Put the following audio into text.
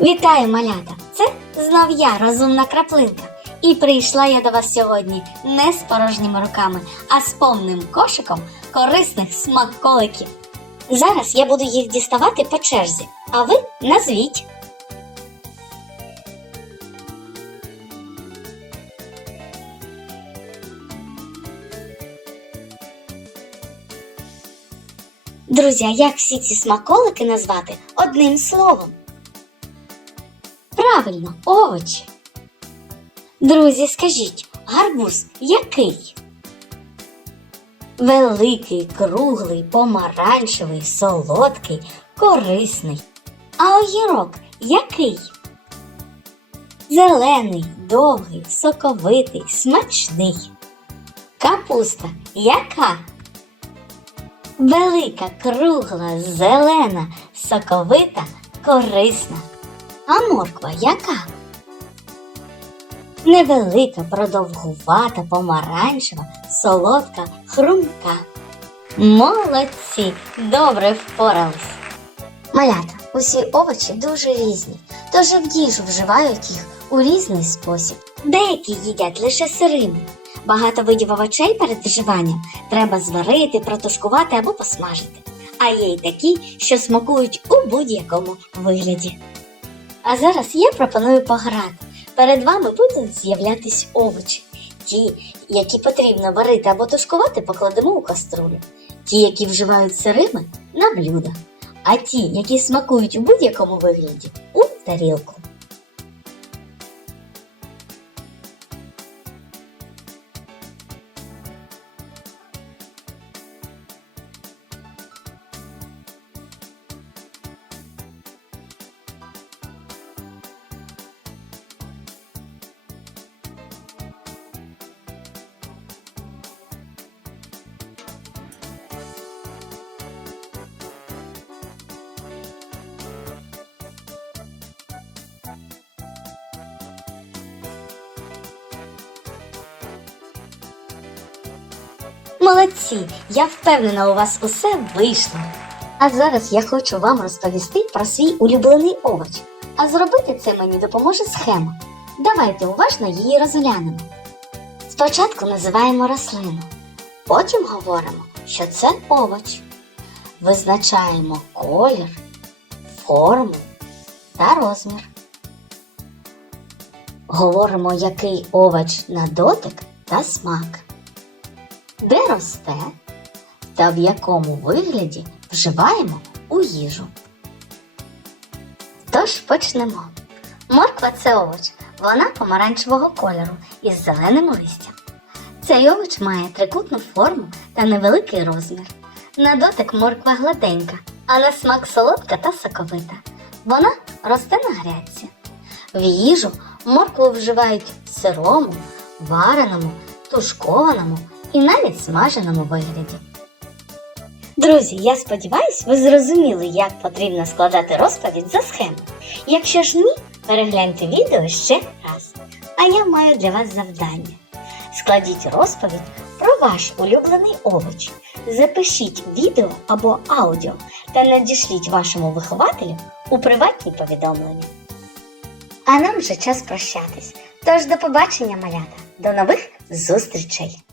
Вітаю, малята! Це знов я, розумна краплинка. І прийшла я до вас сьогодні не з порожніми руками, а з повним кошиком корисних смаколиків. Зараз я буду їх діставати по черзі, а ви назвіть. Друзі, як всі ці смаколики назвати одним словом? Правильно, овочі. Друзі, скажіть, гарбуз який? Великий, круглий, помаранчевий, солодкий, корисний. А огірок який? Зелений, довгий, соковитий, смачний. Капуста яка? Велика, кругла, зелена, соковита, корисна. А морква яка? Невелика, продовгувата, помаранчева, солодка, хрумка. Молодці! Добре впорались. Малята, усі овочі дуже різні, тож в їжу вживають їх у різний спосіб. Деякі їдять лише сирими. Багато видів овочей перед вживанням треба зварити, протушкувати або посмажити. А є й такі, що смакують у будь-якому вигляді. А зараз я пропоную пограти. Перед вами будуть з'являтись овочі. Ті, які потрібно варити або тушкувати, покладемо у каструлю. Ті, які вживають сирими, на блюдо. А ті, які смакують у будь-якому вигляді, у тарілку. Молодці! Я впевнена, у вас усе вийшло. А зараз я хочу вам розповісти про свій улюблений овоч. А зробити це мені допоможе схема. Давайте уважно її розглянемо. Спочатку називаємо рослину, потім говоримо, що це овоч. Визначаємо колір, форму та розмір. Говоримо, який овоч на дотик та смак де росте та в якому вигляді вживаємо у їжу. Тож почнемо. Морква це овоч. Вона помаранчевого кольору із зеленим листям. Цей овоч має трикутну форму та невеликий розмір. На дотик морква гладенька, а на смак солодка та соковита. Вона росте на грядці. В їжу моркву вживають в сирому, вареному, тушкованому і навіть смаженому вигляді. Друзі, я сподіваюся, ви зрозуміли, як потрібно складати розповідь за схему. Якщо ж ні, перегляньте відео ще раз. А я маю для вас завдання. Складіть розповідь про ваш улюблений овоч. Запишіть відео або аудіо та надішліть вашому вихователю у приватні повідомлення. А нам вже час прощатись. Тож до побачення, малята, до нових зустрічей!